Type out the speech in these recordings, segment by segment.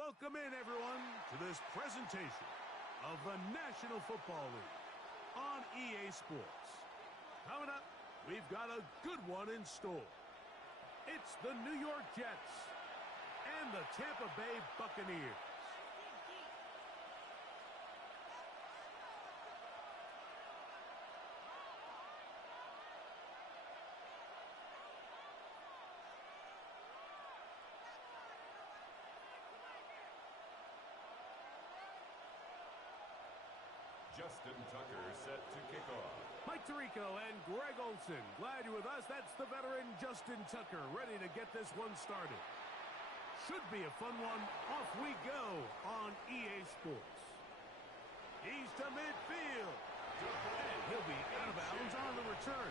Welcome in, everyone, to this presentation of the National Football League on EA Sports. Coming up, we've got a good one in store. It's the New York Jets and the Tampa Bay Buccaneers. Justin Tucker set to kick off. Mike Tirico and Greg Olson, glad you're with us. That's the veteran Justin Tucker, ready to get this one started. Should be a fun one. Off we go on EA Sports. He's to midfield. And he'll be out of bounds on the return.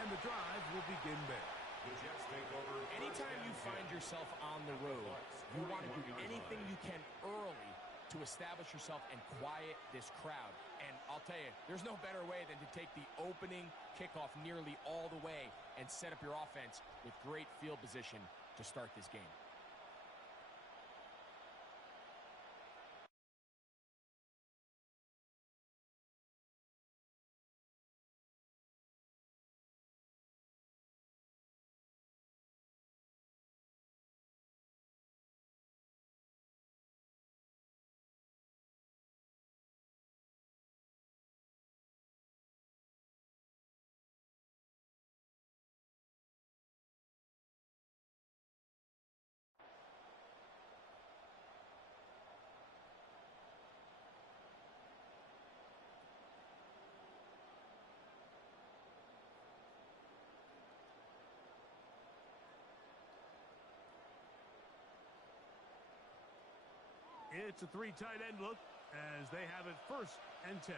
And the drive will begin there. The Jets take over. Anytime you find yourself on the road, you want to do anything you can early to establish yourself and quiet this crowd. And I'll tell you, there's no better way than to take the opening kickoff nearly all the way and set up your offense with great field position to start this game. It's a three tight end look as they have it 1st and 10.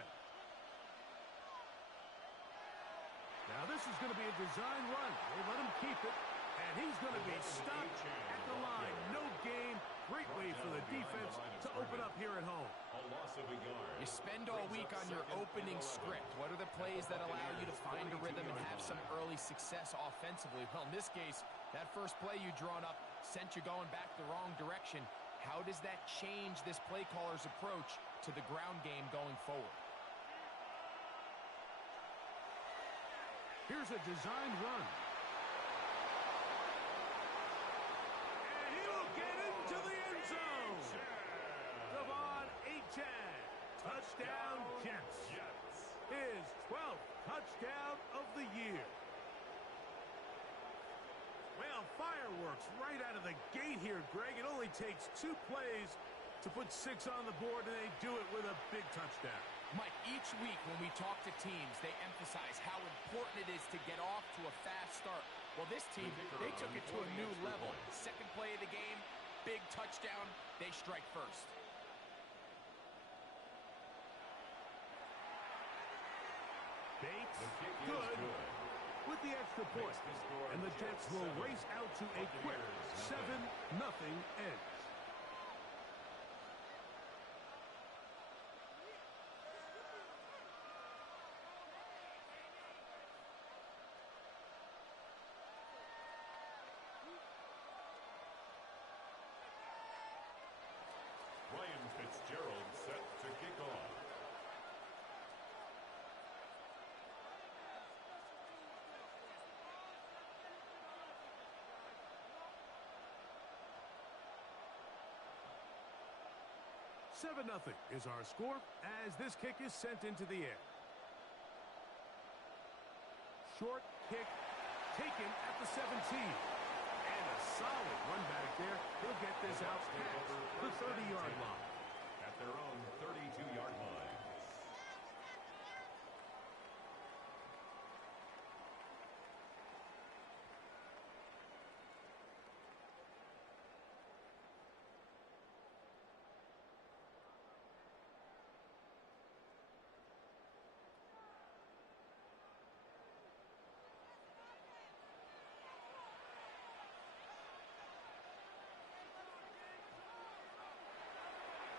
Now this is going to be a design run. They let him keep it, and he's going to be stopped at the line. No gain. Great way for the defense to open up here at home. A loss of a yard. You spend all week on your opening script. What are the plays that allow you to find a rhythm and have some early success offensively? Well, in this case, that first play you drawn up sent you going back the wrong direction. How does that change this play caller's approach to the ground game going forward? Here's a design run. And he will get into the end zone. Devon Achane. Touchdown, Jets. His 12th touchdown of the year. Well, fireworks right out of the gate here, Greg. It only takes 2 plays to put 6 on the board, and they do it with a big touchdown. Mike, each week when we talk to teams, they emphasize how important it is to get off to a fast start. Well, this team, they took it to a new level. Second play of the game, big touchdown, they strike first. Bates, good. With the extra point, and the Jets will race out to a quick 7-0 edge. Ryan Fitzgerald set to kick off. Nothing is our score as this kick is sent into the air. Short kick taken at the 17. And a solid run back there. He'll get this out past the 30-yard line. At their own 32-yard line.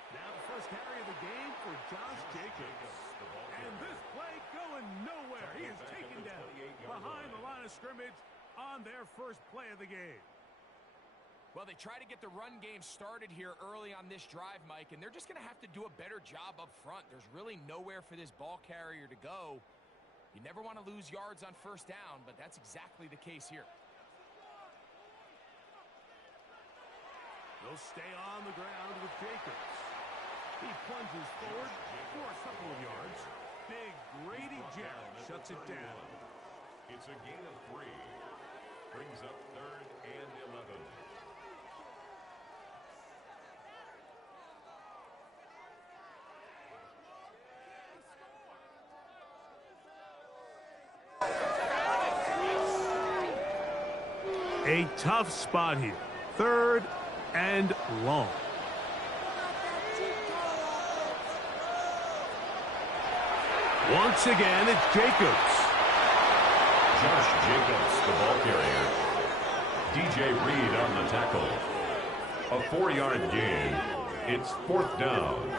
Now the first carry of the game for Josh Jacobs. And this play going nowhere. He is taken down behind the line of scrimmage on their first play of the game. Well, they try to get the run game started here early on this drive, Mike, and they're just going to have to do a better job up front. There's really nowhere for this ball carrier to go. You never want to lose yards on first down, but that's exactly the case here. They'll stay on the ground with Jacobs. He plunges forward for a couple of yards. Big Grady Jarrett shuts it down. It's a gain of 3. Brings up 3rd and 11. A tough spot here. 3rd and long. Once again, it's Jacobs. Josh Jacobs, the ball carrier. DJ Reed on the tackle. A 4-yard gain. It's 4th down.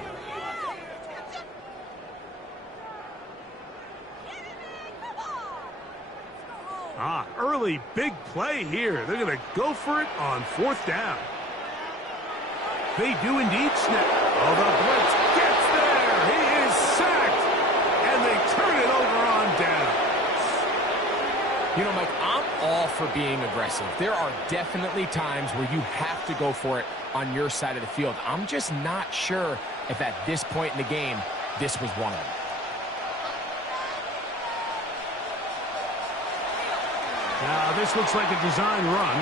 Early big play here. They're going to go for it on 4th down. They do indeed snap. Oh, the blitz gets there. He is sacked. And they turn it over on down. You know, Mike, I'm all for being aggressive. There are definitely times where you have to go for it on your side of the field. I'm just not sure if at this point in the game, this was one of them. Now, this looks like a design run.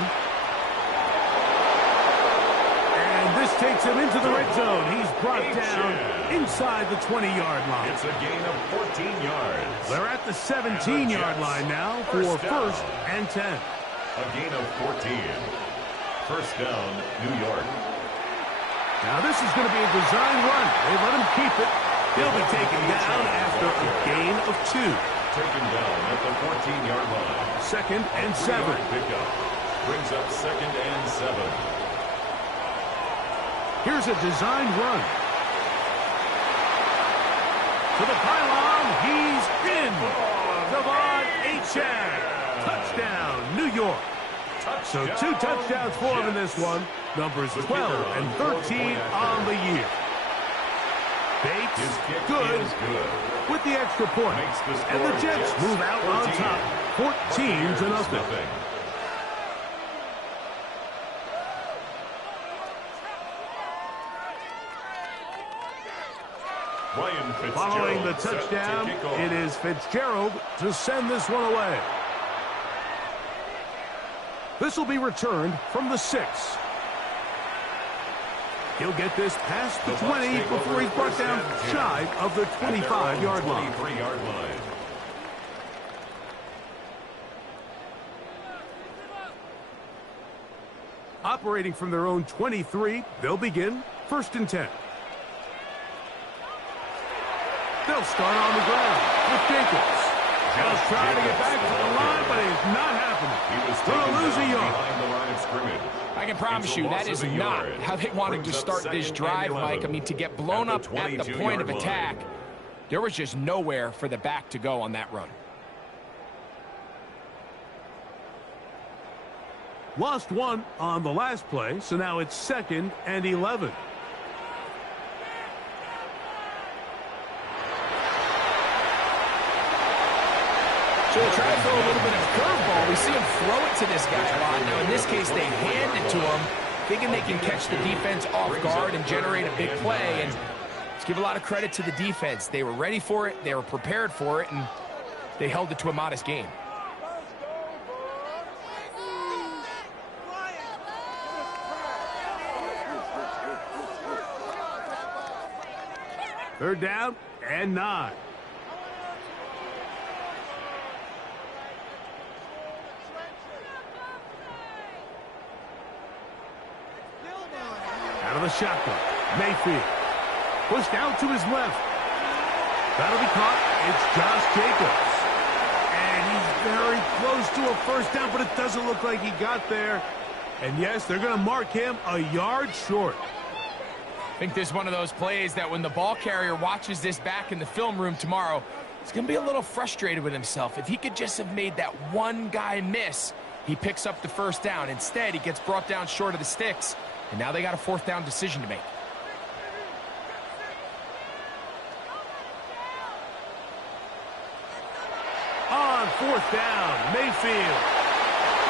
And this takes him into the red zone. He's brought down inside the 20-yard line. It's a gain of 14 yards. They're at the 17-yard line now for 1st and 10. A gain of 14. 1st down, New York. Now, this is going to be a design run. They let him keep it. He'll be taken down after a gain of 2. Taken down at the 14-yard line. 2nd and 7. Pickup brings up 2nd and 7. Here's a design run. To the pylon, he's in. Devon Achane. Touchdown, New York. So 2 touchdowns for him in this one. Numbers 12 and 13 on the year. Bates, good with the extra point. And the Jets move out on top, 14-0. Following the touchdown, it is Fitzgerald to send this one away. This will be returned from the 6. He'll get this past the 20 before he's brought down shy of the 25-yard line. Operating from their own 23, they'll begin 1st and 10. They'll start on the ground with Jacobs. Just trying to get back to the line, but it's not happening. Going to lose a yard. I can promise you that is not how they wanted to start this drive, Mike. I mean, to get blown up at the point of attack, there was just nowhere for the back to go on that run. Lost 1 on the last play, so now it's 2nd and 11. So they try to throw a little bit of curveball. We see him throw it to this guy a lot. Now, in this case, they hand it to him, thinking they can catch the defense off guard and generate a big play. And let's give a lot of credit to the defense. They were ready for it, they were prepared for it, and they held it to a modest gain. Third down and 9. Out of the shotgun, Mayfield. Pushed out to his left. That'll be caught. It's Josh Jacobs. And he's very close to a 1st down, but it doesn't look like he got there. And yes, they're going to mark him a yard short. I think this is one of those plays that when the ball carrier watches this back in the film room tomorrow, he's going to be a little frustrated with himself. If he could just have made that one guy miss, He picks up the first down. Instead, he gets brought down short of the sticks, and now they got a fourth down decision to make. On fourth down, Mayfield.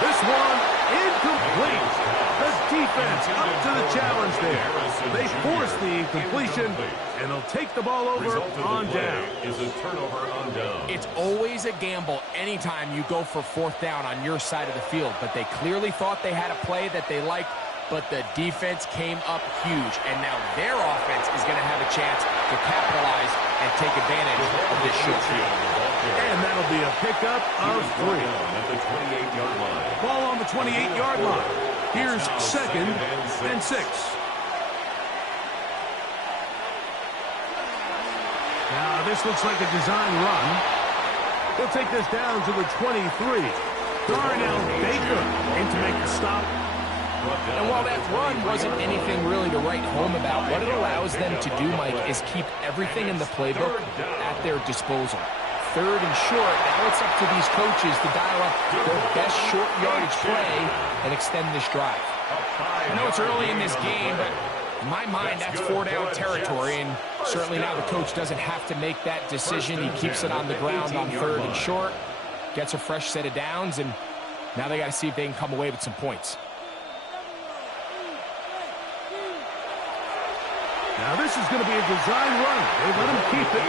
This one incomplete. The defense up to the challenge there. They force the incompletion, and they'll take the ball over on down. Is a turnover on down. It's always a gamble anytime you go for fourth down on your side of the field, but they clearly thought they had a play that they liked, but the defense came up huge, and now their offense is going to have a chance to capitalize and take advantage of this short field. And that'll be a pickup of 3. At the 28-yard line. Ball on the 28-yard line. Here's second and 6. Now this looks like a design run. He'll take this down to the 23. Darnell Baker in to make the stop. And while that run wasn't anything really to write home about, what it allows them to do, Mike, is keep everything in the playbook at their disposal. Third and short, now it's up to these coaches to dial up their best short yardage play and extend this drive. I know it's early in this game, but in my mind, that's 4-down territory, and certainly now the coach doesn't have to make that decision. He keeps it on the ground on third and short, gets a fresh set of downs, and now they got to see if they can come away with some points. Now this is going to be a design run. They let him keep it.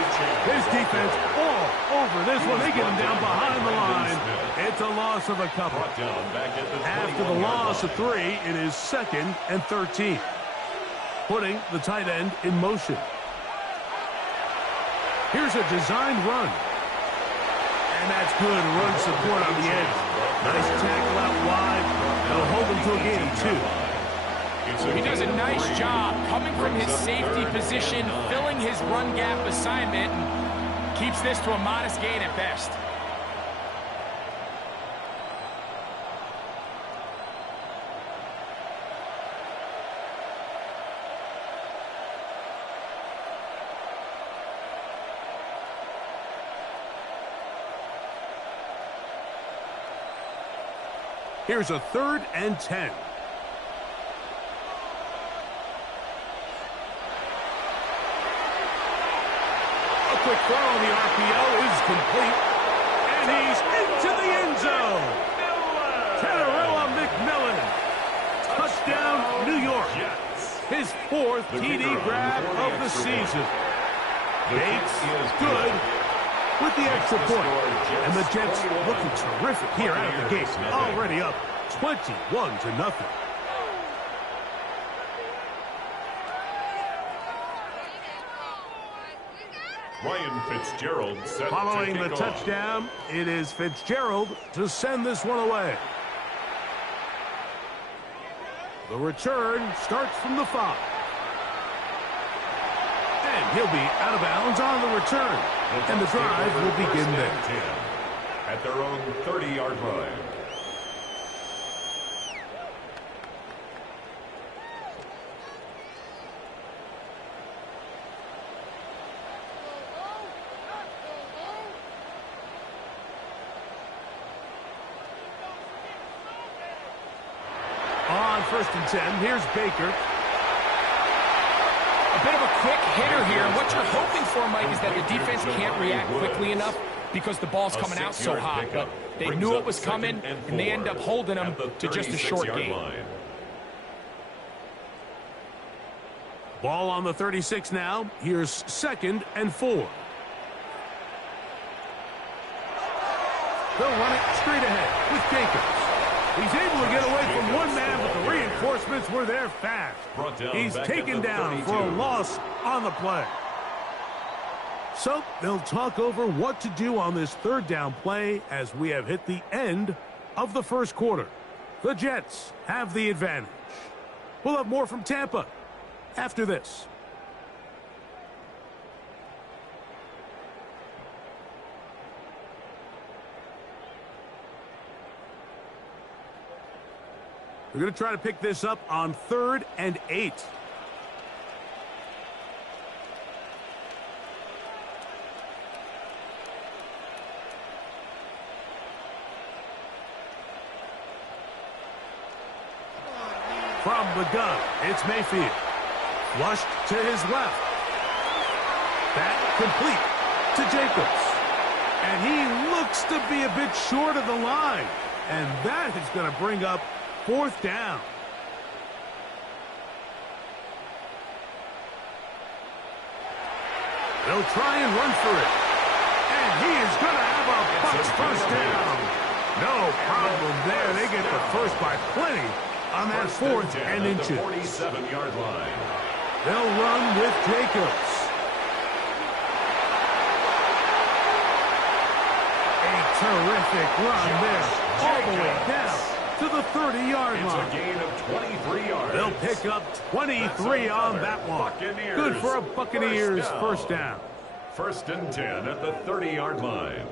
His defense all over this one. They get him down behind the line. It's a loss of a couple. After the loss of 3, it is second and 13. Putting the tight end in motion. Here's a design run. And that's good run support on the edge. Nice tackle out wide. That'll hold him to a gain of 2. He does a nice job coming from his safety position, filling his run gap assignment, and keeps this to a modest gain at best. Here's a 3rd and 10. Quick throw on the RPO is complete, and he's into the end zone. Kenarella McMillan, touchdown, New York. His 4th TD grab of the season. Bates is good with the extra point, and the Jets looking terrific here out of the gate, already up 21-0. Ryan Fitzgerald set following to the touchdown, it is Fitzgerald to send this one away. The return starts from the 5. And he'll be out of bounds on the return. And the drive will begin there. At their own 30-yard line. On 1st and 10, here's Baker. A bit of a quick hitter here. And what you're hoping for, Mike, is that the defense can't react quickly enough because the ball's coming out so hot. But they knew it was coming, and they end up holding them to just a short gain. Ball on the 36 now. Here's 2nd and 4. They'll run it straight ahead with Jacobs. He's able to get away from one man, but the reinforcements were there fast. He's taken down for a loss on the play. So they'll talk over what to do on this 3rd down play as we have hit the end of the 1st quarter. The Jets have the advantage. We'll have more from Tampa after this. We're going to try to pick this up on 3rd and 8. From the gun, it's Mayfield. Flushed to his left. That complete to Jacobs. And he looks to be a bit short of the line. And that is going to bring up 4th down. They'll try and run for it. And he is going to have a Bucs first down. No problem there. They get the first by plenty on that 4th and inches. 47-yard line. They'll run with Jacobs. A terrific run there. All the way down to the 30-yard line. It's a gain of 23 yards. They'll pick up 23 on that one. Good for a Buccaneers first down. 1st and 10 at the 30-yard line.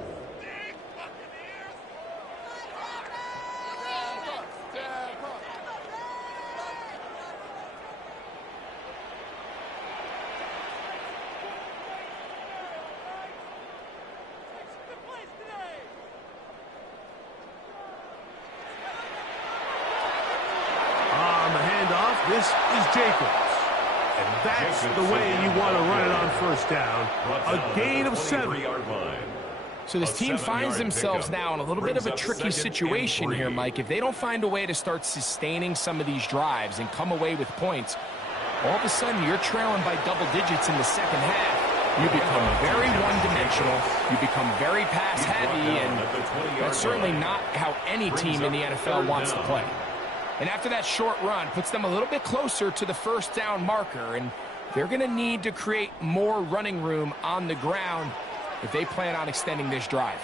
This is Jacobs. And that's the way you want to run it on first down. A gain of 7. So this team finds themselves now in a little bit of a tricky situation here, Mike. If they don't find a way to start sustaining some of these drives and come away with points, all of a sudden you're trailing by double digits in the second half. You become very one-dimensional. You become very pass-heavy, and that's certainly not how any team in the NFL wants to play. And after that short run, puts them a little bit closer to the first down marker, and they're going to need to create more running room on the ground if they plan on extending this drive.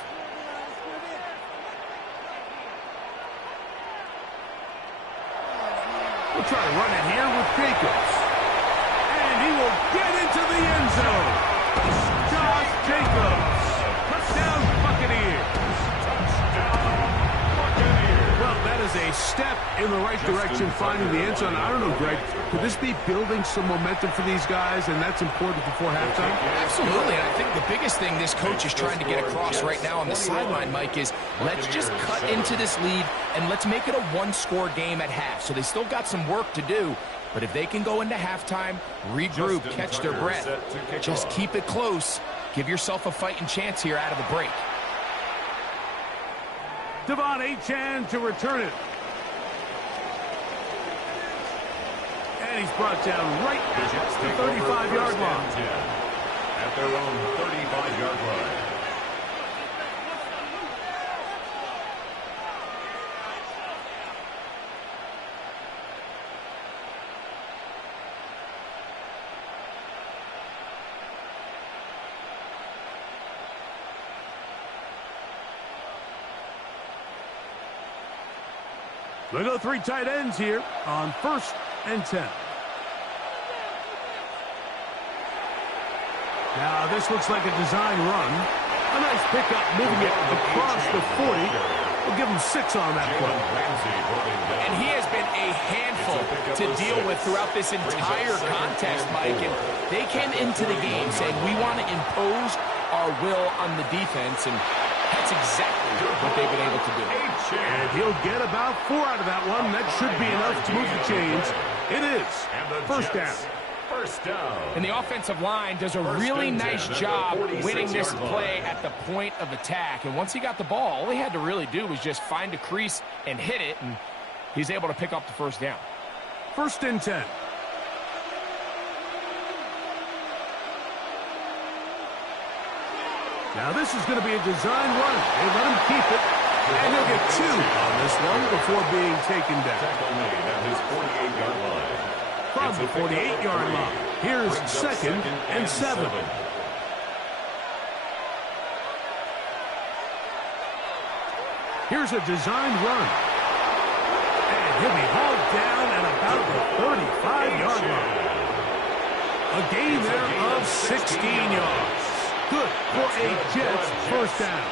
We'll try to run it here with Jacobs. And he will get into the end zone. Josh Jacobs. Touchdown, Buccaneers. Well, that is a step in the right direction, finding the end zone. I don't know, Greg, could this be building some momentum for these guys, and that's important before halftime? Absolutely, and I think the biggest thing this coach is trying to get across right now on the sideline, Mike, is let's just cut into this lead, and let's make it a one-score game at half. So they still got some work to do, but if they can go into halftime, regroup, catch their breath, just keep it close, give yourself a fighting chance here out of the break. Devon Achane to return it. And he's brought down right at the 35-yard line. At their own 35-yard line. They'll go 3 tight ends here on 1st and 10. Now this looks like a design run. A nice pickup, moving it across the 40. We'll give him 6 on that play. And he has been a handful to deal with throughout this entire contest, Mike. And they came into the game saying, we want to impose our will on the defense, and that's exactly what they've been able to do. And he'll get about 4 out of that one. That should be enough to move the chains. It is first down. First down. And the offensive line does a really nice job winning this play at the point of attack. And once he got the ball, all he had to really do was just find a crease and hit it, and he's able to pick up the first down. 1st and 10. Now this is going to be a design run. They let him keep it, and he'll get 2 on this one before being taken down. Tackle made at his 48-yard line. From the 48-yard line, here's 2nd and 7. Here's a design run. And he'll be hauled down at about the 35-yard line. A gain there of 16 yards. Good for a Jets first down.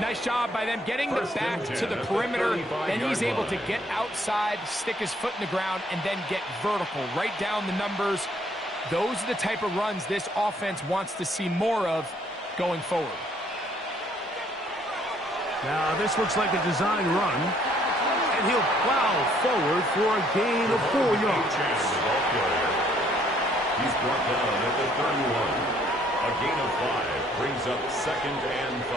Nice job by them getting the back to the perimeter. Then he's able to get outside, stick his foot in the ground, and then get vertical. Right down the numbers. Those are the type of runs this offense wants to see more of going forward. Now this looks like a design run. And he'll plow forward for a gain of 4 yards. He's brought down at the 31. A gain of 5 brings up 2nd and 5.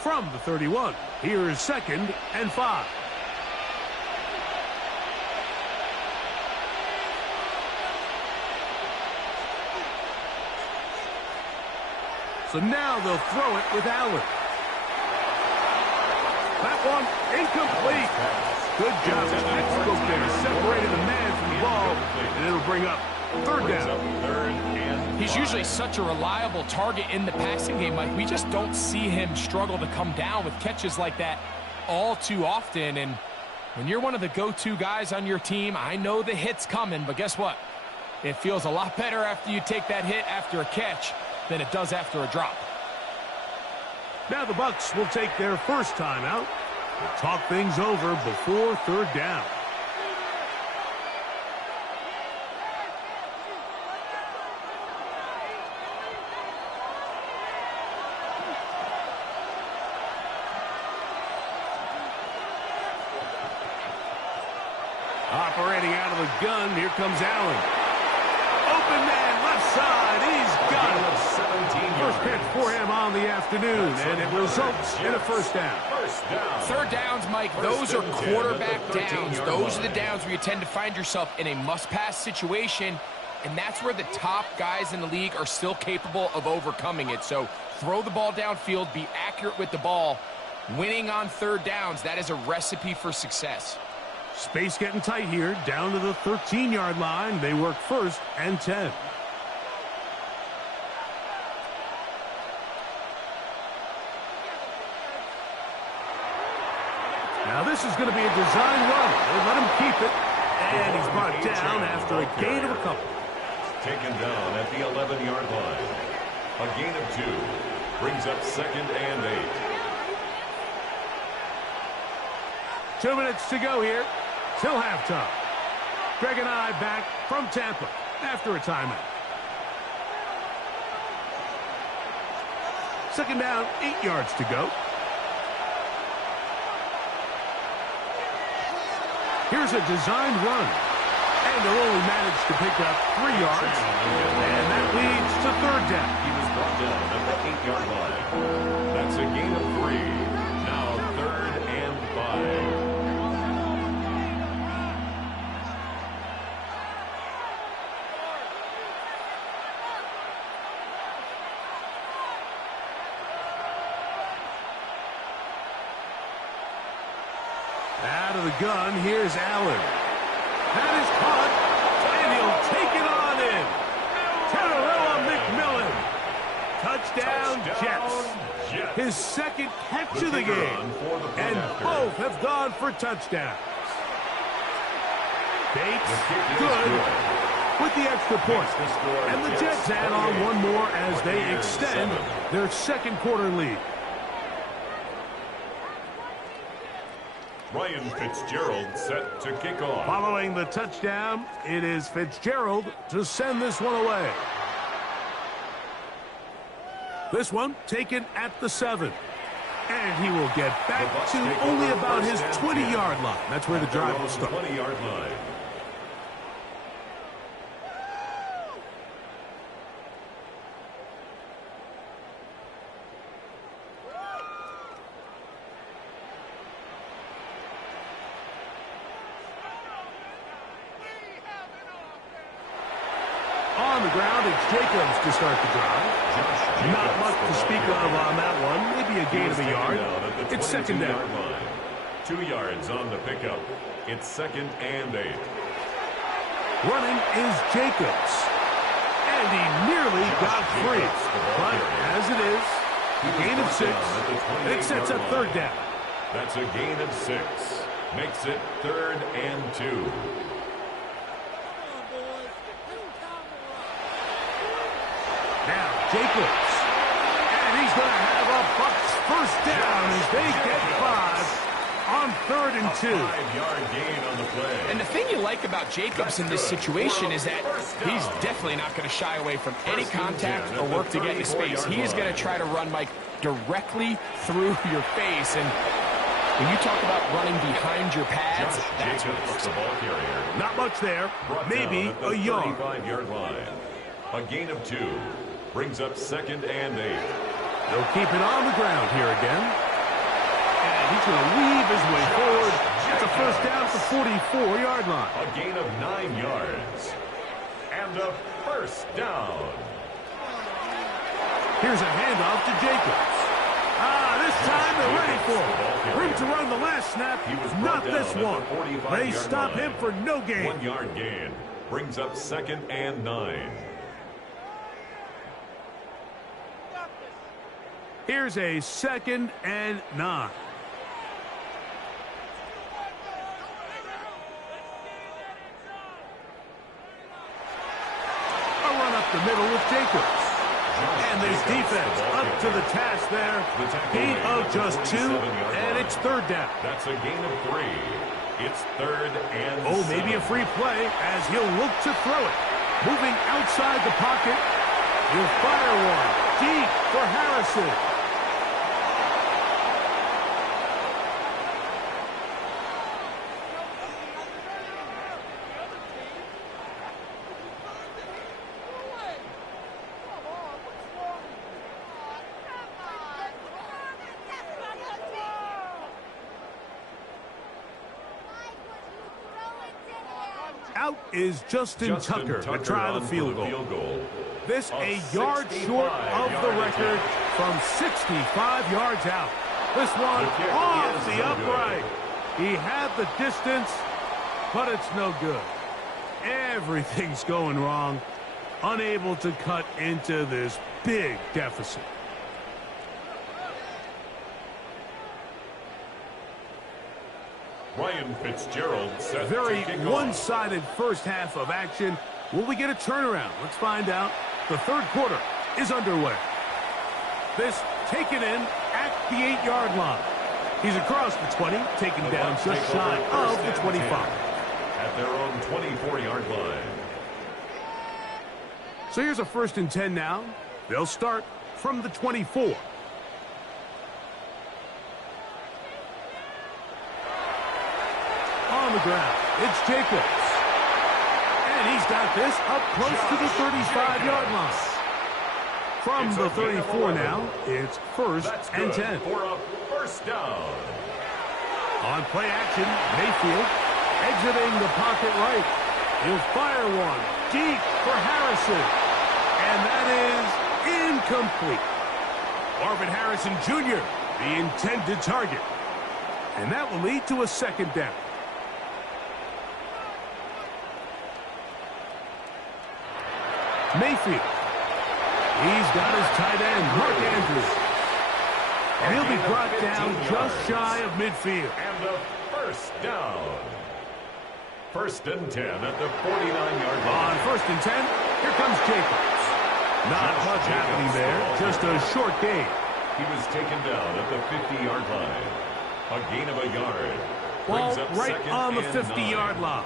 From the 31, here is 2nd and 5. So now they'll throw it with Allen. That one incomplete. Good job. Textbook there. Separated the man from the ball, and it'll bring up 3rd down. He's usually such a reliable target in the passing game, Mike. We just don't see him struggle to come down with catches like that all too often. And when you're one of the go-to guys on your team, I know the hit's coming, but guess what? It feels a lot better after you take that hit after a catch than it does after a drop. Now the Bucs will take their first timeout. We'll talk things over before 3rd down. Operating out of the gun, here comes Allen. Open man, left side, he's got it. First catch for him on the afternoon, and it results in a 1st down. 3rd downs, Mike, those are quarterback downs. Those are the downs where you tend to find yourself in a must-pass situation, and that's where the top guys in the league are still capable of overcoming it. So throw the ball downfield, be accurate with the ball. Winning on 3rd downs, that is a recipe for success. Space getting tight here, down to the 13-yard line. They work 1st and 10. Now this is going to be a design run. They let him keep it, and he's brought down after a gain of a couple. Taken down at the 11-yard line. A gain of 2 brings up 2nd and 8. 2 minutes to go here till halftime. Greg and I back from Tampa after a timeout. 2nd down, 8 yards to go. Here's a designed run. And they'll only manage to pick up 3 yards. And that leads to 3rd down. He was brought down at the 8-yard line. That's a gain of 3. Now 3rd and 5. Out of the gun, here's Allen. That is caught, and he'll take it on in. Touchdown, Jets. His 2nd catch of the game, and both have gone for touchdowns. Bates, good, with the extra point. And the Jets add on one more as they extend their 2nd quarter lead. Ryan Fitzgerald set to kick off. Following the touchdown, it is Fitzgerald to send this one away. This one taken at the 7. And he will get back to only about his 20-yard line. That's where the drive will start. 20-yard line. On the ground, it's Jacobs to start the drive. Not much to speak of on that one. Maybe a gain of a yard. It's 2nd down. 2 yards on the pickup. It's 2nd and 8. Running is Jacobs. And he nearly got free. But as it is, a gain of 6. It sets up 3rd down. That's a gain of 6. Makes it 3rd and 2. Now Jacobs. And he's going to have a Bucs 1st down as they get 5. on 3rd and 2. 5-yard gain on the play. And the thing you like about Jacobs in this situation is that he's definitely not going to shy away from any contact or work to get into space. He is going to try to run, Mike, directly through your face. And when you talk about running behind your pads, that's what it looks like. The ball carrier. Not much there. Maybe a yard. 35-yard line. A gain of 2 brings up 2nd and 8. They'll keep it on the ground here again. And he's going to weave his way forward. It's a first down at the 44-yard line. A gain of 9 yards. And a first down. Here's a handoff to Jacobs. This time they're ready for it. Room to run the last snap. Not this one. They stop him for no gain. 1-yard gain brings up 2nd and 9. Here's a 2nd and 9. A run up the middle with Jacobs. And this defense up to the task there. Gain of just 2, and it's 3rd down. That's a gain of 3. It's 3rd and Oh, maybe a free play as he'll look to throw it. Moving outside the pocket. He'll fire one deep for Harrison. Out is Justin Tucker to try the field goal. This a yard short of the record from 65 yards out. This one off the upright. He had the distance, but it's no good. Everything's going wrong. Unable to cut into this big deficit. Ryan Fitzgerald set Very to kick off. one-sided first half of action. Will we get a turnaround? Let's find out. The 3rd quarter is underway. This taken in at the 8-yard line. He's across the 20, taken down just shy of the 25. At their own 24-yard line. So here's a 1st and 10 now. They'll start from the 24. On the ground, it's Jacobs. And he's got this up close to the 35-yard line. From the 34 now, it's 1st and 10. For a first down. On play action, Mayfield exiting the pocket right. He'll fire one deep for Harrison. And that is incomplete. Marvin Harrison Jr., the intended target. And that will lead to a 2nd down. Mayfield. He's got his tight end, Mark Andrews. And he'll be brought down just shy of midfield. And a first down. 1st and 10 at the 49-yard line. On 1st and 10, here comes Jacobs. Not much happening there, just a short gain. He was taken down at the 50-yard line. A gain of a yard. Ball Brings up right 2nd on the and 50-yard 9. line.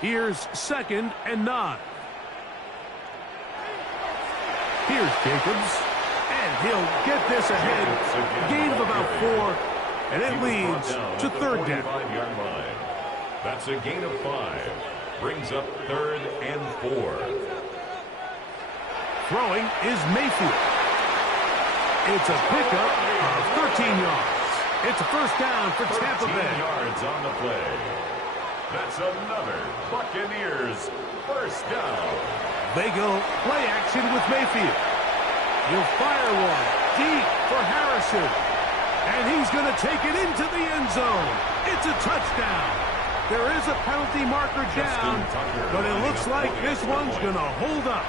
Here's 2nd and 9. Here's Jacobs, and he'll get this ahead. Gain of about 4, and it leads to 3rd down. 45-yard line. That's a gain of 5. Brings up 3rd and 4. Throwing is Mayfield. It's a pickup of 13 yards. It's a first down for Tampa 13 Bay. yards on the play. That's another Buccaneers first down. They go play action with Mayfield. He'll fire one deep for Harrison. And he's going to take it into the end zone. It's a touchdown. There is a penalty marker down, but it looks like this one's going to hold up.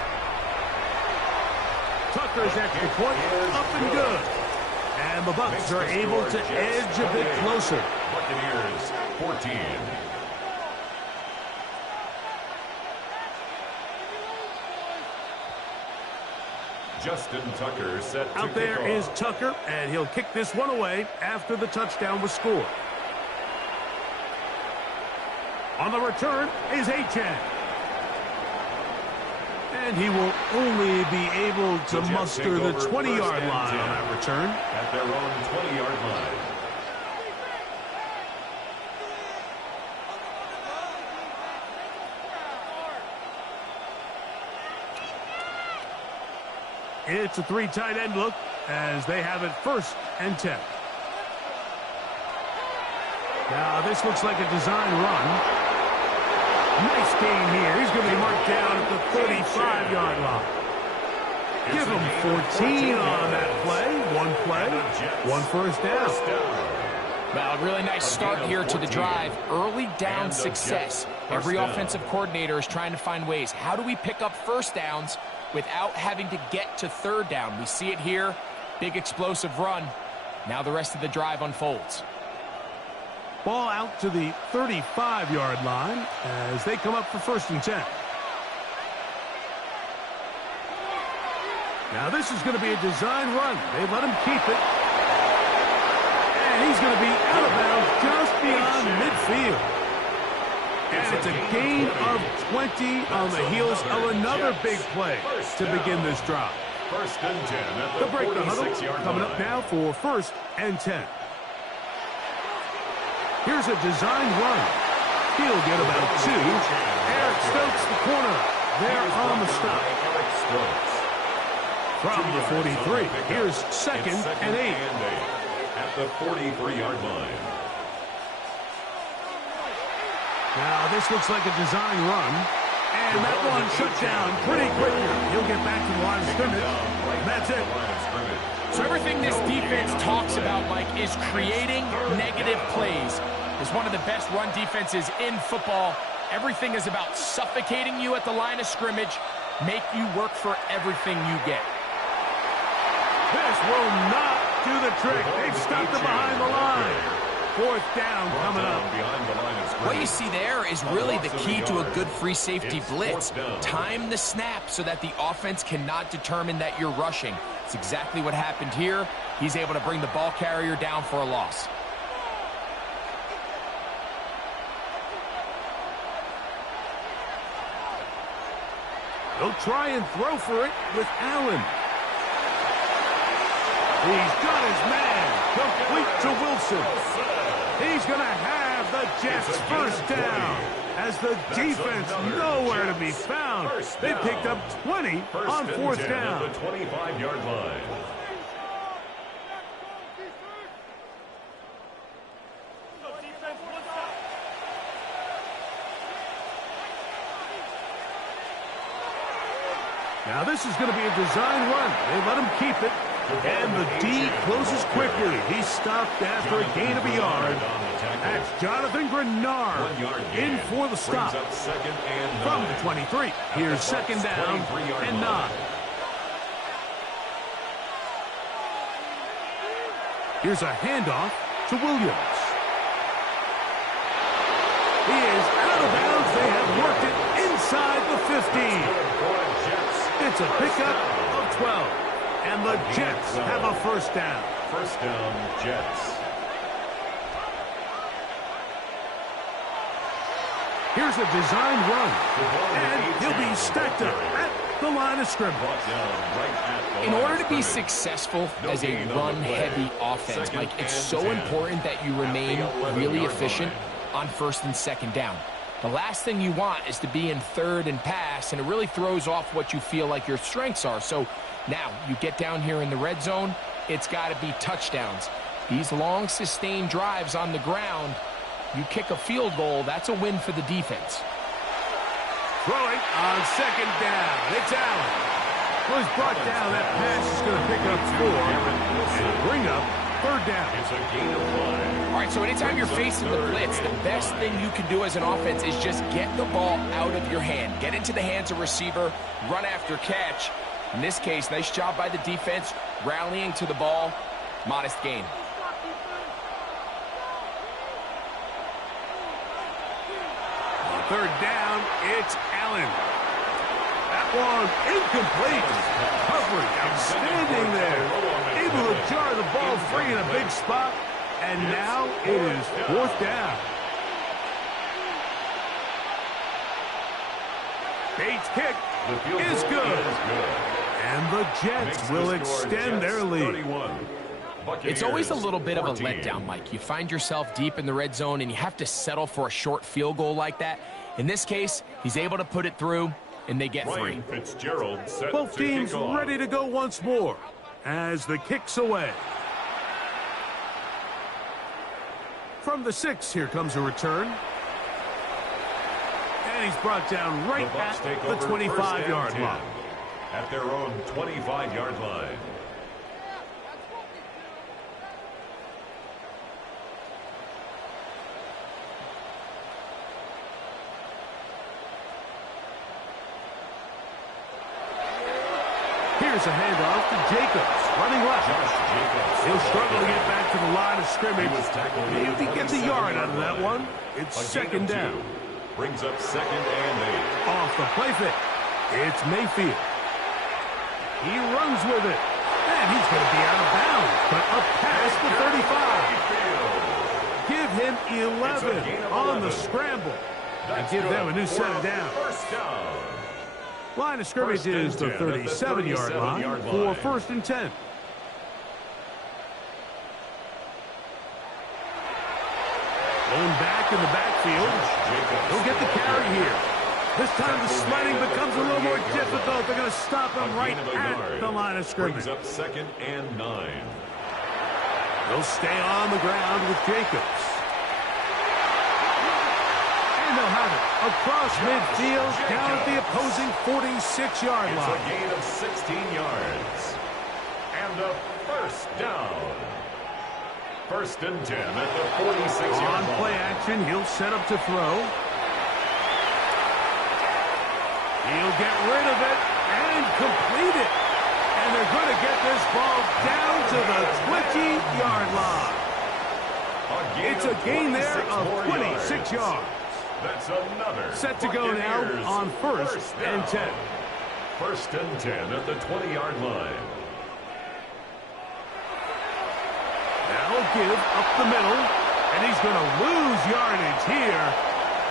Tucker's extra point up and good. And the Bucs are able to edge a bit closer. Buccaneers 14. Justin Tucker set to Out there kick is off. Tucker, and he'll kick this one away after the touchdown was scored. On the return is Achane. And he will only be able to muster the 20-yard line on that return. At their own 20-yard line. It's a 3 tight end look as they have it 1st and 10. Now this looks like a design run. Nice gain here. He's going to be marked down at the 35-yard line. Give him 14 on that play. 1 first down. Well, a really nice start here to the drive. Early down success. Every offensive coordinator is trying to find ways. How do we pick up first downs without having to get to 3rd down? We see it here. Big explosive run. Now the rest of the drive unfolds. Ball out to the 35-yard line as they come up for 1st and 10. Now this is going to be a design run. They let him keep it. And he's going to be out of bounds just beyond midfield. And it's a gain of 20 on the heels of another big play to begin this drive. 1st and 10 at the They'll break the huddle. 46-yard Coming line. up now for 1st and 10. Here's a design run. He'll get about 2. Eric Stokes, the corner. There on the stop. From the 43, here's 2nd and 8. At the 43-yard line. Now this looks like a design run. And that one shut down pretty quickly. He'll get back to the line of scrimmage. That's it. So everything this defense talks about, Mike, is creating negative plays. It's one of the best run defenses in football. Everything is about suffocating you at the line of scrimmage, make you work for everything you get. This will not do the trick. They've stopped it behind the line. 4th down coming up. What you see there is really the key to a good free safety blitz. Time the snap so that the offense cannot determine that you're rushing. It's exactly what happened here. He's able to bring the ball carrier down for a loss. He'll try and throw for it with Allen. He's got his man. Complete to Wilson. He's going to have the Jets 1st down as the defense nowhere to be found. They picked up 20 on 4th down. At the 25-yard line. Now this is going to be a design run. They let him keep it. And the D closes quickly. He's stopped after a gain of a yard. That's Jonathan Grenard in for the stop. From the 23. Here's 2nd down and 9. Here's a handoff to Williams. He is out of bounds. They have worked it inside the 15. It's a pickup of 12. And the Jets have a 1st down. 1st down, Jets. Here's a design run. And he'll be stacked up at the line of scrimmage. In order to be successful as a run-heavy offense, Mike, it's so important that you remain really efficient on 1st and 2nd down. The last thing you want is to be in 3rd and pass, and it really throws off what you feel like your strengths are. So now you get down here in the red zone, it's got to be touchdowns. These long sustained drives on the ground, you kick a field goal, that's a win for the defense. Throwing on 2nd down. It's Allen. Was brought down. That pass is going to pick up 4 and bring up 3rd down. It's a gain of 1. All right, so anytime you're facing the blitz, the best thing you can do as an offense is just get the ball out of your hand. Get into the hands of receiver, run after catch. In this case, nice job by the defense, rallying to the ball. Modest gain. On 3rd down, it's Allen. That one incomplete. Coverage outstanding there. Able to jar the ball free in a big spot. And now it is 4th down. Bates' kick is good. And the Jets will extend their lead. It's always a little bit of a letdown, Mike. You find yourself deep in the red zone, and you have to settle for a short field goal like that. In this case, he's able to put it through, and they get three. Both teams ready to go once more as the kick's away. From the 6, here comes a return. And he's brought down right at the 25-yard line. At their own 25-yard line. Here's a handoff to Jacobs, running left. He'll struggle to get back to the line of scrimmage. If he gets a yard out of that one, it's second down. Brings up 2nd and 8. Off the play fake, it's Mayfield. He runs with it, and he's going to be out of bounds, but up past the 35. Give him 11 on the scramble, and give them a new set of downs. First down. Line of scrimmage is the 37-yard line for 1st and 10. Going back in the backfield. He'll get the carry here. This time the sliding becomes a little more difficult. They're going to stop him right at the line of scrimmage. Brings up 2nd and 9. They'll stay on the ground with Jacobs. And they'll have it across midfield down at the opposing 46-yard line. It's a gain of 16 yards. And a first down. 1st and 10 at the 46-yard line. On play action, he'll set up to throw. He'll get rid of it and complete it. And they're going to get this ball down to the 20-yard line. It's a gain there of 26 yards. That's another. Set to go now on 1st and 10. 1st and 10 at the 20-yard line. Now a give up the middle, and he's going to lose yardage here.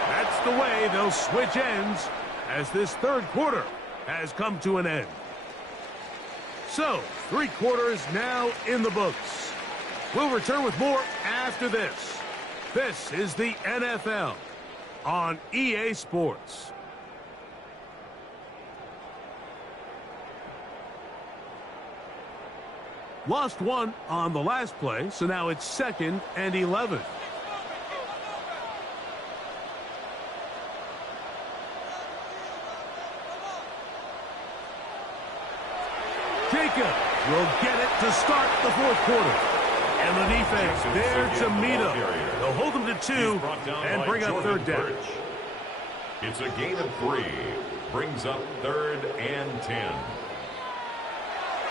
That's the way they'll switch ends as this 3rd quarter has come to an end. So, 3 quarters now in the books. We'll return with more after this. This is the NFL on EA Sports. Lost one on the last play, so now it's 2nd and 11. Jacobs will get it to start the 4th quarter. And the defense there to meet him. They'll hold him to 2 and bring up 3rd down. It's a gain of 3. Brings up 3rd and 10.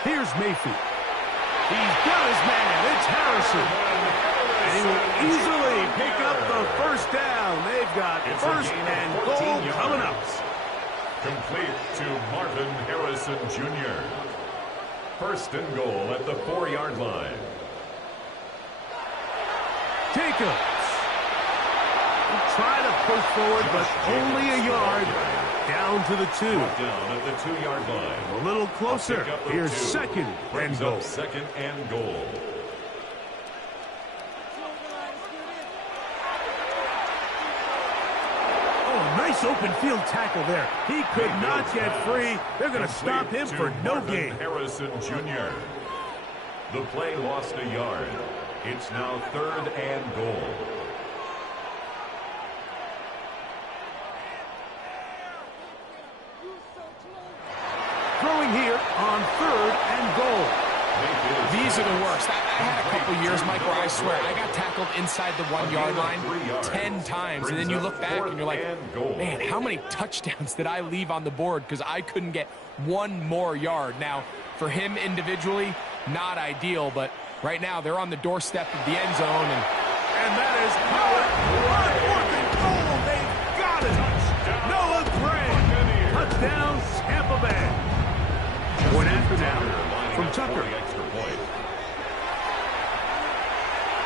Here's Mayfield. He's got his man. It's Harrison. And he will easily pick up the 1st down. They've got 1st and goal coming up. Complete to Marvin Harrison Jr. 1st and goal at the 4-yard line. Jacobs will try to push forward, but only a yard. Down to the 2. Down at the 2-yard line. A little closer. Here's 2nd and goal. 2nd and goal. Oh, nice open field tackle there. He could not get free. They're going to stop him for no gain. Harrison Jr. The play lost a yard. It's now 3rd and goal. Throwing here on 3rd and goal. These are the worst. I had a couple years, Mike, where I swear I got tackled inside the 1-yard line 10 times, and then you look back and you're like, man, how many touchdowns did I leave on the board because I couldn't get one more yard? Now, for him individually, not ideal, but right now they're on the doorstep of the end zone, and that is Howard. What a goal! They've got it. Noah Gray. Touchdown, Tampa Bay. Point after down from Tucker.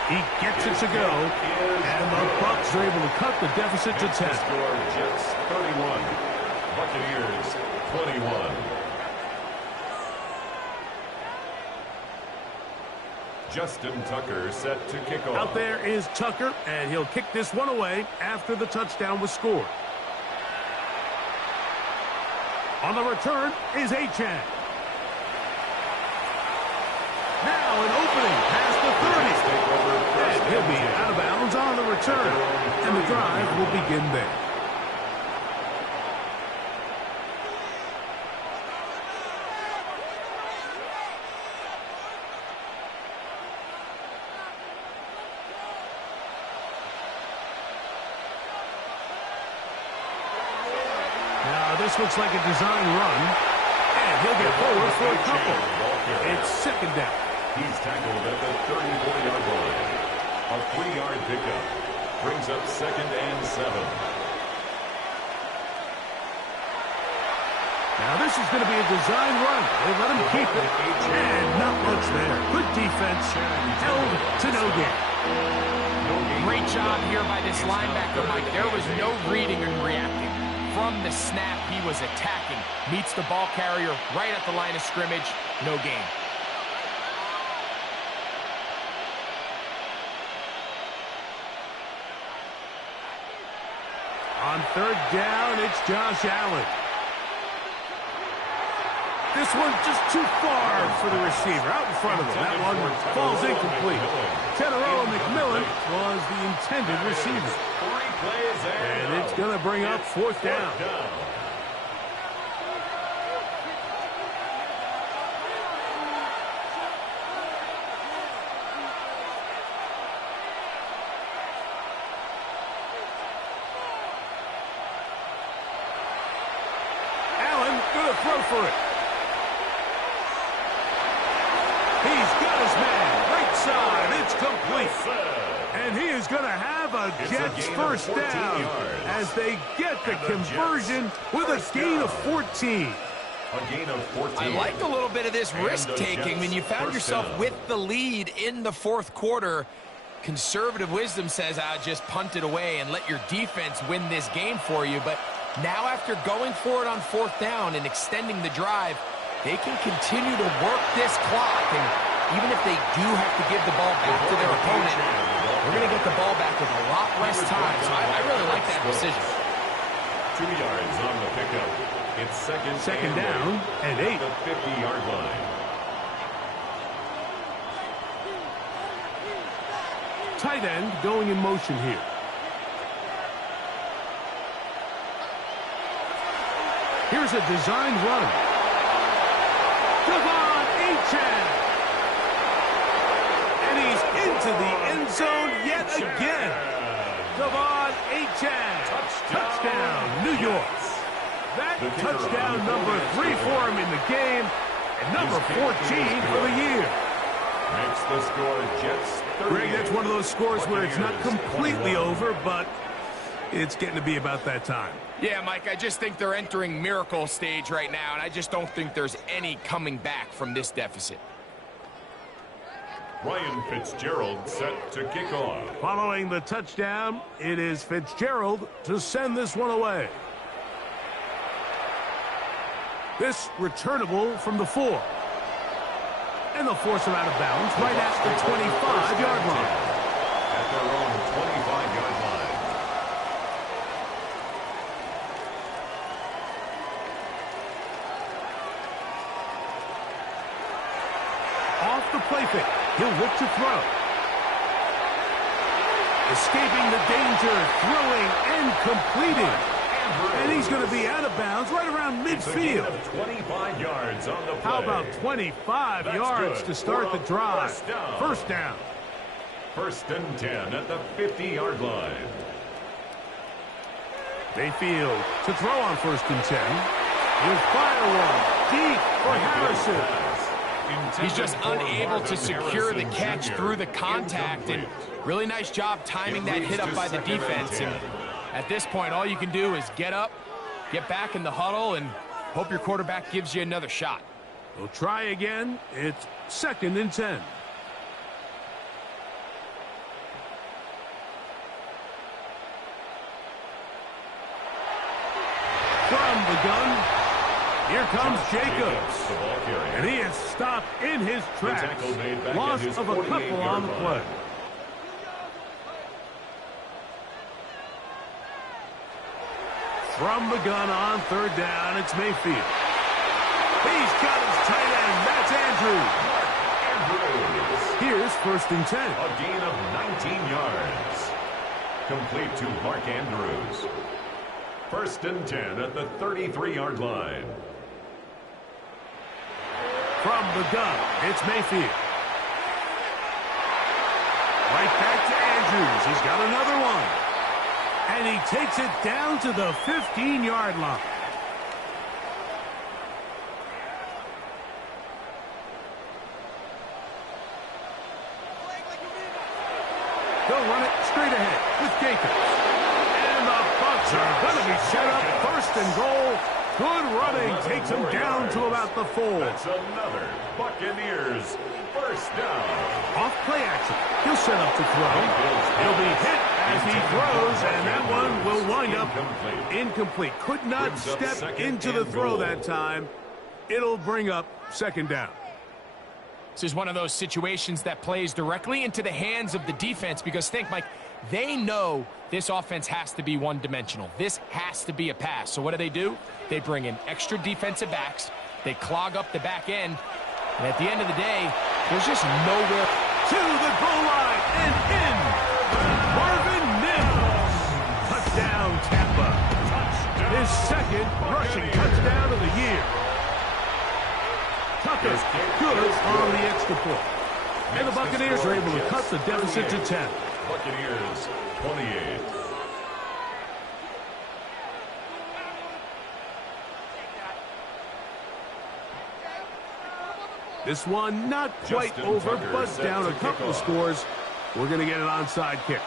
He gets it to go, and the Bucs are able to cut the deficit to 10. Jets 31, Buccaneers 21. Justin Tucker set to kick off. Out there is Tucker, and he'll kick this one away after the touchdown was scored. On the return is Achan. Now an opening past the 30. And he'll be out of bounds on the return. And the drive will begin there. This looks like a design run, and he'll get forward for a couple. It's second down. He's tackled at the 34-yard line. A 3-yard pickup brings up 2nd and 7. Now this is going to be a design run. They let him keep it, and not much there. Good defense, held to no gain. Great job here by this linebacker, Mike. There was no reading and reacting. From the snap, he was attacking. Meets the ball carrier right at the line of scrimmage. No gain. On third down, it's Josh Allen. This one just too far for the receiver. Out in front of him. That one falls incomplete. Tenero McMillan was the intended receiver. And it's going to bring up 4th down. Allen going to throw for it. He's got his man. Right side. It's complete. And he is going to have a Jets first down as they get the conversion with a gain of 14. A gain of 14. I like a little bit of this risk-taking. When you found yourself with the lead in the 4th quarter, conservative wisdom says, just punt it away and let your defense win this game for you. But now after going for it on 4th down and extending the drive, they can continue to work this clock. And even if they do have to give the ball back to their opponent, we're going to get the ball back with a lot less time. So I really like that decision. 2 yards on the pickup. It's second down and 8. The 50-yard line. Tight end going in motion here. Here's a design run. Devon Achan. And he's into the end zone yet again. Devon Achan. Touchdown, New York. That touchdown number 3 for him in the game, and number 14 for the year. Makes the score Jets 38. Greg, that's one of those scores where it's not completely over, but it's getting to be about that time. Yeah, Mike, I just think they're entering miracle stage right now, and I just don't think there's any coming back from this deficit. Ryan Fitzgerald set to kick off. Following the touchdown, it is Fitzgerald to send this one away. This returnable from the 4. And they'll force him out of bounds right at the 25-yard line. At their own 25-yard line. Off the play fake. He'll look to throw. Escaping the danger, throwing and completing. And he's going to be out of bounds right around midfield. 25 yards on the play. How about 25 yards to start the drive? First down. 1st and 10 at the 50-yard line. Mayfield to throw on 1st and 10. He'll fire one deep for Harrison. He's just unable to secure the catch through the contact, and really nice job timing that hit up by the defense. And at this point, all you can do is get up, get back in the huddle, and hope your quarterback gives you another shot. We'll try again. It's 2nd and 10. from the gun. Here comes Jacobs. And he is stopped in his tracks. Loss of a couple on the play. From the gun on third down, it's Mayfield. He's got his tight end. That's Andrews. Here's 1st and 10. A gain of 19 yards. Complete to Mark Andrews. 1st and 10 at the 33-yard line. From the gun, it's Mayfield. Right back to Andrews. He's got another one. And he takes it down to the 15-yard line. They'll run it straight ahead with Jacobs. And the Bucs are going to be set up 1st and goal. Good running takes him down to about the 4. That's another Buccaneers 1st down. Off play action. He'll set up to throw. He'll be hit as he throws, and that one will wind up incomplete. Could not step into the throw that time. It'll bring up 2nd down. This is one of those situations that plays directly into the hands of the defense because think, Mike, they know this offense has to be one-dimensional. This has to be a pass. So what do? They bring in extra defensive backs. They clog up the back end. And at the end of the day, there's just nowhere. To the goal line and in. Marvin Mims. Touchdown, Tampa. His 2nd rushing touchdown of the year. Tucker good on the extra point. And the Buccaneers are able to cut the deficit to 10. Buccaneers 28. This one not quite over, but down a couple of scores. We're going to get an onside kick.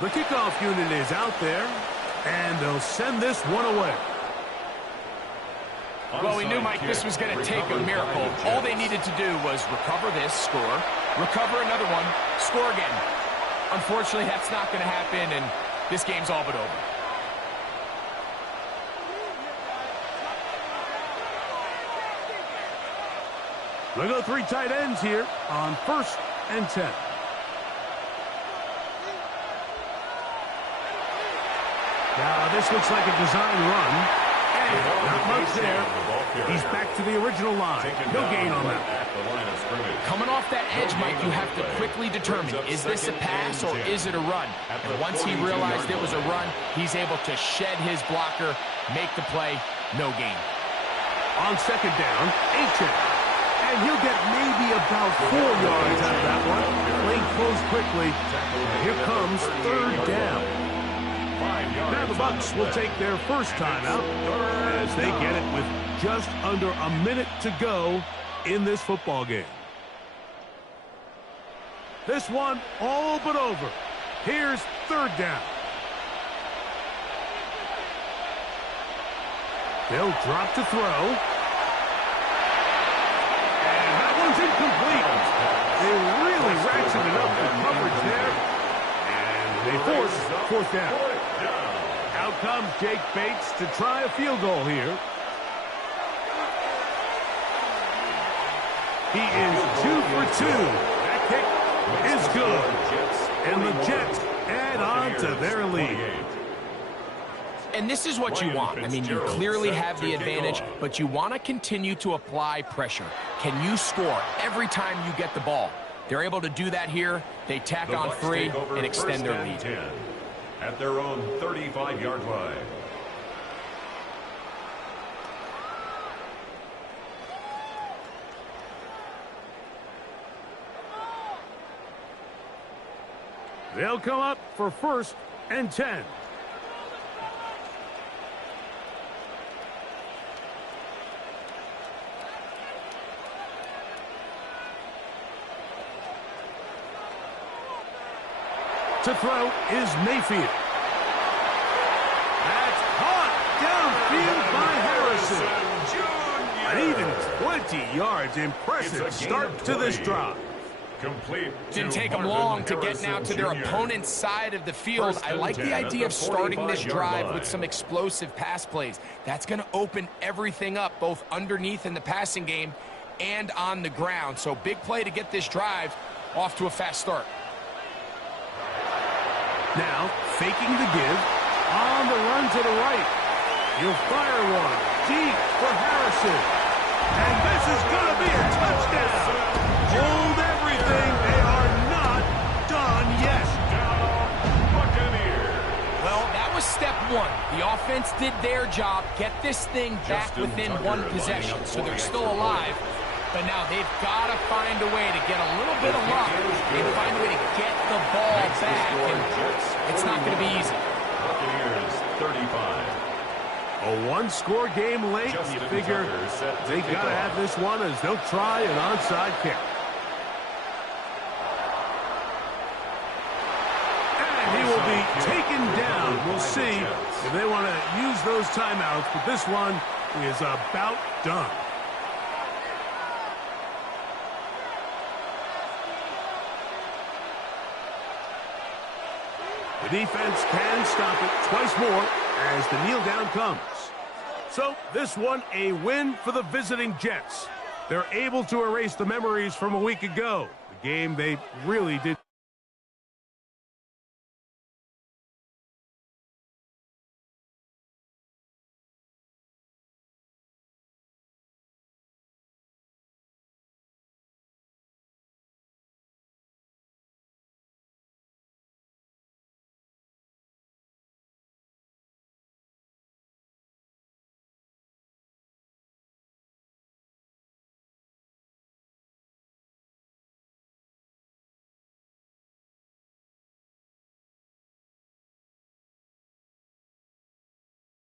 The kickoff unit is out there, and they'll send this one away. Well, we knew, Mike, this was going to take a miracle. All they needed to do was recover this, score, recover another one, score again. Unfortunately, that's not going to happen, and this game's all but over. They go 3 tight ends here on 1st and 10. Now, this looks like a design run. Not much there. He's back to the original line. No gain on that. Coming off that edge, Mike, you have to quickly determine, is this a pass or is it a run? And once he realized it was a run, he's able to shed his blocker, make the play, no gain. On 2nd down, Aiken. And he'll get maybe about 4 yards out of that one. Lane closed quickly. And here comes 3rd down. Now the Bucs will take their first timeout as they get it with just under a minute to go in this football game. This one all but over. Here's 3rd down. They'll drop to throw. And that one's incomplete. They really ratcheted up the coverage there. And they force 4th down. Out comes Jake Bates to try a field goal here. He is 2 for 2. That kick is good. And the Jets add on to their lead. And this is what you want. I mean, you clearly have the advantage, but you want to continue to apply pressure. Can you score every time you get the ball? They're able to do that here. They tack on 3 and extend their lead. At their own 35-yard line. They'll come up for 1st and 10. To throw is Mayfield. That's caught downfield by Harrison. And even 20 yards. Impressive start to this drive. Complete. Didn't take them long to get now to their opponent's side of the field. I like the idea of starting this drive with some explosive pass plays. That's going to open everything up, both underneath in the passing game and on the ground. So big play to get this drive off to a fast start. Now, faking the give, on the run to the right. He'll fire one, deep for Harrison. And this is going to be a touchdown. Hold everything. They are not done yet. Well, that was step one. The offense did their job, get this thing back within one possession. So they're still alive. But now they've got to find a way to get a little bit of luck and find a way to get the ball back. And it's not going to be easy. Buccaneers 35. A one-score game late, you figure they got to have this one as they'll try an onside kick. And he will be taken down. We'll see if they want to use those timeouts, but this one is about done. The defense can stop it twice more as the kneel down comes. So this one a win for the visiting Jets. They're able to erase the memories from a week ago. The game they really did.